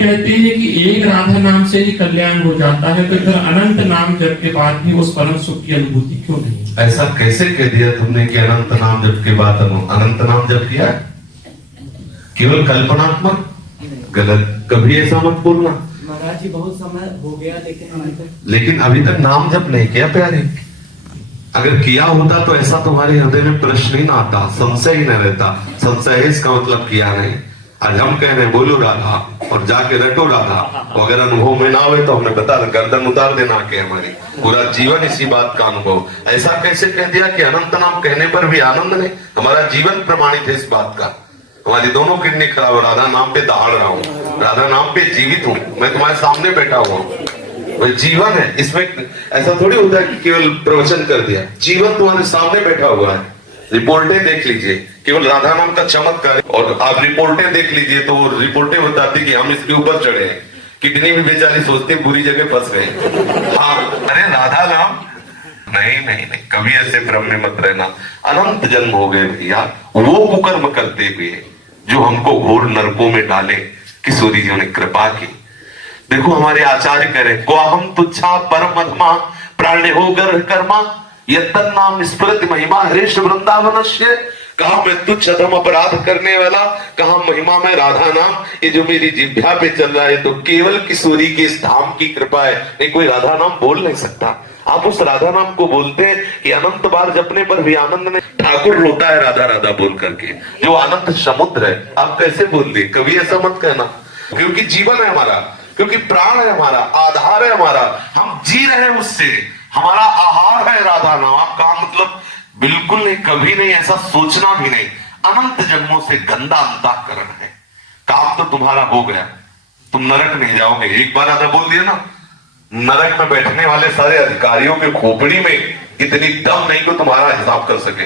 कहते हैं कि एक राधा नाम से ही कल्याण हो जाता है, तो इधर अनंत नाम जप के बाद भी उस परम सुख की अनुभूति क्यों नहीं? ऐसा कैसे कह दिया तुमने कि अनंत नाम जप के बाद अनंत नाम जप किया? केवल कल्पनात्मक? गलत, कभी ऐसा मत बोलना। महाराज जी बहुत समय हो गया लेकिन अभी तक नाम जप नहीं किया प्यारे। अगर किया होता तो ऐसा तुम्हारे हृदय में प्रश्न ही ना आता, संशय ही न रहता। संशय है इसका मतलब किया नहीं। आज हम कह रहे हैं बोलो राधा और जाके रटो राधा, अगर अनुभव में ना हुए तो हमने बता गर्दन उतार देना के हमारी पूरा जीवन इसी बात का अनुभव। ऐसा कैसे कह दिया कि अनंत नाम कहने पर भी आनंद नहीं? हमारा जीवन प्रमाणित है इस बात का। हमारी दोनों किडनी खराब, राधा नाम पे दहाड़ रहा हूँ, राधा नाम पे जीवित हूँ, मैं तुम्हारे सामने बैठा हुआ हूँ। जीवन है इसमें, ऐसा थोड़ी होता है कि केवल प्रवचन कर दिया। जीवन तुम्हारे सामने बैठा हुआ है। रिपोर्टें देख लीजिए, केवल राधा नाम का चमत्कार। और आप रिपोर्टें देख लीजिए तो रिपोर्टें बताती कि हम इसके ऊपर चढ़े, किडनी भी बेचारी सोचती बुरी जगह फंस गए। हाँ, अरे राधा नाम नहीं नहीं नहीं, कभी ऐसे भ्रम में मत रहना। अनंत जन्म हो गए भैया वो कुकर्म करते हुए जो हमको घोर नरकों में डाले, किशोरी जी ने कृपा की। देखो हमारे आचार्य कह रहे को हम तुच्छा परम अधमा प्राण्य हो गर्भ कर्मा यत्तन नाम स्मृति महिमा हरेश वृंदावनस्य। कहा मैं तुच्छ अधम अपराध करने वाला, कहा महिमा में राधा नाम। ये जो मेरी जिह्वा पे चल रहा है तो केवल किशोरी के इस धाम की कृपा है, नहीं कोई राधा नाम बोल नहीं सकता। आप उस राधा नाम को बोलते हैं कि अनंत बार जपने पर भी आनंद में ठाकुर रोता है राधा राधा बोल करके, जो अनंत समुद्र है। आप कैसे बोल दिए? कभी ऐसा मत कहना, क्योंकि जीवन है हमारा, क्योंकि प्राण है हमारा, आधार है हमारा, हम जी रहे हैं उससे, हमारा आहार है राधा नाम। आपका मतलब बिल्कुल नहीं, कभी नहीं, ऐसा सोचना भी नहीं। अनंत जन्मों से गंदा अंतःकरण है। काम तो तुम्हारा हो गया, तुम नरक नहीं जाओगे। एक बार आधा बोल दिया ना, नरक में बैठने वाले सारे अधिकारियों के खोपड़ी में इतनी दम नहीं कि तुम्हारा हिसाब कर सके।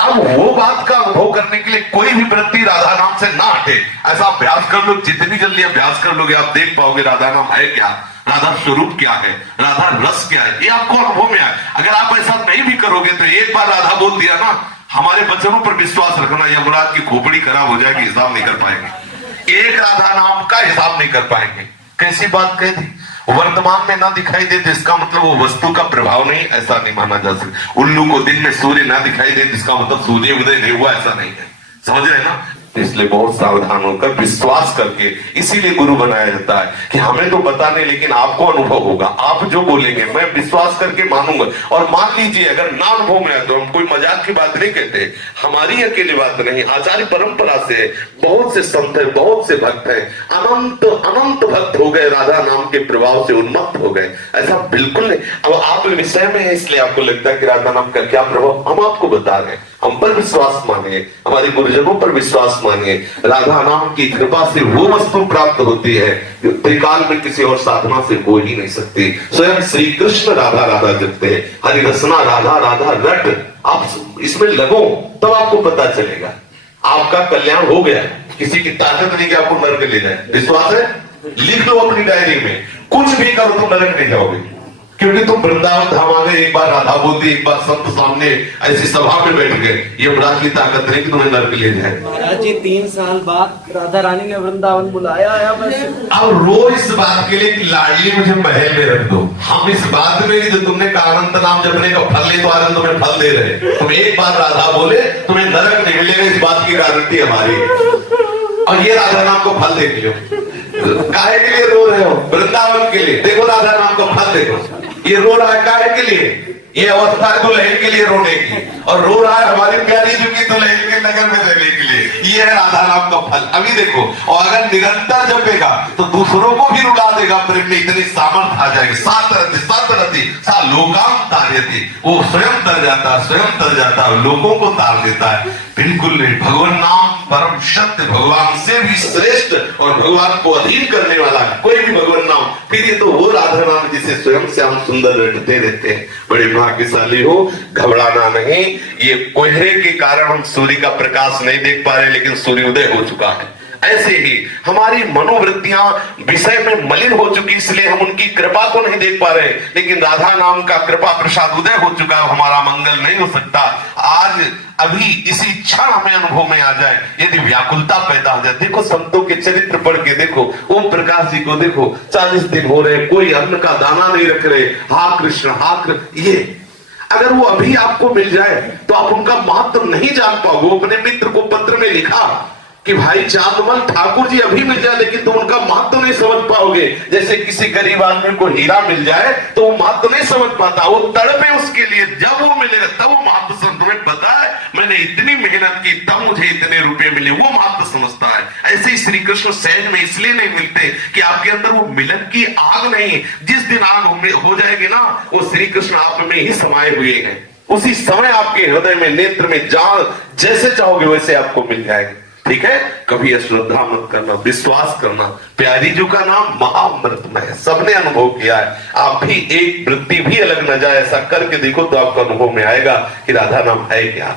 अब वो बात का अनुभव करने के लिए कोई भी वृत्ति राधा नाम से ना हटे। ऐसा अभ्यास कर लो, जितनी जल्दी अभ्यास कर लोगे आप देख पाओगे राधा नाम है क्या, राधा स्वरूप क्या है, राधा रस क्या है, ये आपको अनुभव में आए। अगर आप ऐसा नहीं भी करोगे तो एक बार राधा बोल दिया ना, हमारे वचनों पर विश्वास रखना, यमराज की खोपड़ी खराब हो जाएगी, हिसाब नहीं कर पाएंगे। एक राधा नाम का हिसाब नहीं कर पाएंगे। कैसी बात कह दी? वर्तमान में ना दिखाई दे तो इसका मतलब वो वस्तु का प्रभाव नहीं, ऐसा नहीं माना जा सकता। उल्लू को दिन में सूर्य ना दिखाई दे तो इसका मतलब सूर्य उदय नहीं हुआ, ऐसा नहीं है। समझ रहे ना? इसलिए बहुत सावधान होकर विश्वास करके, इसीलिए गुरु बनाया जाता है कि हमें तो पता नहीं लेकिन आपको अनुभव होगा। आप जो बोलेंगे मैं विश्वास करके मानूंगा। और मान लीजिए अगर ना अनुभव में आए तो हम कोई मजाक की बात नहीं कहते, हमारी अकेली बात नहीं, आचार्य परंपरा से बहुत से संत है, बहुत से भक्त है, अनंत अनंत भक्त हो गए, राधा नाम के प्रभाव से उन्मत्त हो गए। ऐसा बिल्कुल नहीं। अब आप विषय में है इसलिए आपको लगता है कि राधा नाम का क्या प्रभाव, हम आपको बता रहे हैं। हम पर विश्वास मानिए, हमारे गुरुजनों पर विश्वास मानिए। राधा नाम की कृपा से वो वस्तु प्राप्त होती है जो त्रिकाल में किसी और साधना से हो ही नहीं सकती। स्वयं श्री कृष्ण राधा राधा जपते हैं, हरि रसना राधा राधा रट। आप इसमें लगो तब आपको पता चलेगा आपका कल्याण हो गया। किसी की ताकत नहीं कि आपको नरक ले जाए। विश्वास है? लिख लो अपनी डायरी में, कुछ भी करो तुम नरक नहीं जाओगे, क्योंकि तुम वृंदावन धाम आ गए, एक बार राधा बोल दी, एक बार संत सामने ऐसी सभा में बैठ गए। ये बड़ा की ताकत नहीं कि तुम्हें नरक ले जाए। महाराज जी 3 साल बाद राधा रानी ने वृंदावन बुलाया है। अब रो इस बात के लिए कि लाडली मुझे महल में रख दो। हम इस बात में जो तुमने कहा अनंत नाम जपने का फल ले, तो आज तुम्हें फल दे रहे। तुम एक बार राधा बोले तुम्हें नरक नहीं मिलेगा, इस बात की गारंटी हमारी। और ये राधा नाम को फल देख लो। काहे के लिए रो रहे हो? वृंदावन के लिए। देखो राधा नाम को फल देखो। ये रो रहा है काहे के लिए? ये अवस्था है दुल्हन के लिए रोने की, और रो रहा है हमारी प्यारी चुकी दुल्हन के नगर में रहने के लिए। ये है राधा नाम का फल। अभी देखो, और अगर निरंतर जपेगा तो दूसरों को भी रुला देगा। प्रेम में इतनी सामर्थ आ जाएगी। सात रति सा लोकाम तार्यति, वो स्वयं तर जाता है, स्वयं तर जाता है, लोगों को तार देता है। बिल्कुल नहीं। भगवान नाम परम सत्य, भगवान से भी श्रेष्ठ और भगवान को अधीन करने वाला कोई भी भगवान नाम। फिर ये तो वो राधा नाम जिसे स्वयं से हम सुंदर रटते रहते हैं। बड़े भाग्यशाली हो, घबराना नहीं। ये कोहरे के कारण हम सूर्य का प्रकाश नहीं देख पा रहे, लेकिन सूर्योदय हो चुका है। ऐसे ही हमारी मनोवृत्तियां विषय में मलिन हो चुकी, इसलिए हम उनकी कृपा को नहीं देख पा रहे। लेकिन राधा नाम का कृपा प्रसाद उदय हो चुका है, हमारा मंगल नहीं हो सकता। आज अभी इसी क्षण हमें अनुभव में आ जाए, यदि व्याकुलता पैदा हो जाए। देखो संतों के चरित्र पढ़ के देखो, ओम प्रकाश जी को देखो, 40 दिन हो रहे, कोई अन्न का दाना नहीं रख रहे, हा कृष्ण हा कृष्ण। ये अगर वो अभी आपको मिल जाए तो आप उनका महत्व नहीं जान पाओगे। वो अपने मित्र को पत्र में लिखा कि भाई चांदमल ठाकुर जी अभी मिल जाए, लेकिन तुम उनका महत्व नहीं समझ पाओगे। जैसे किसी गरीब आदमी को हीरा मिल जाए तो वो महत्व नहीं समझ पाता, वो तड़पे उसके लिए, जब वो मिलेगा तब वो महत्व समझ। तुम्हें पता है मैंने इतनी मेहनत की तब मुझे इतने रुपए मिले, वो महत्व समझता है। ऐसे ही श्री कृष्ण सहज में इसलिए नहीं मिलते कि आपके अंदर वो मिलन की आग नहीं। जिस दिन आग हो जाएगी ना, वो श्री कृष्ण आप में ही समाये हुए हैं। उसी समय आपके हृदय में, नेत्र में, जान जैसे चाहोगे वैसे आपको मिल जाएगा। ठीक है, कभी अश्रद्धा मत करना, विश्वास करना। प्यारी जी का नाम महाअमृतमय है, सबने अनुभव किया है। आप भी एक वृत्ति भी अलग न जाए, ऐसा करके देखो तो आपको अनुभव में आएगा कि राधा नाम है क्या।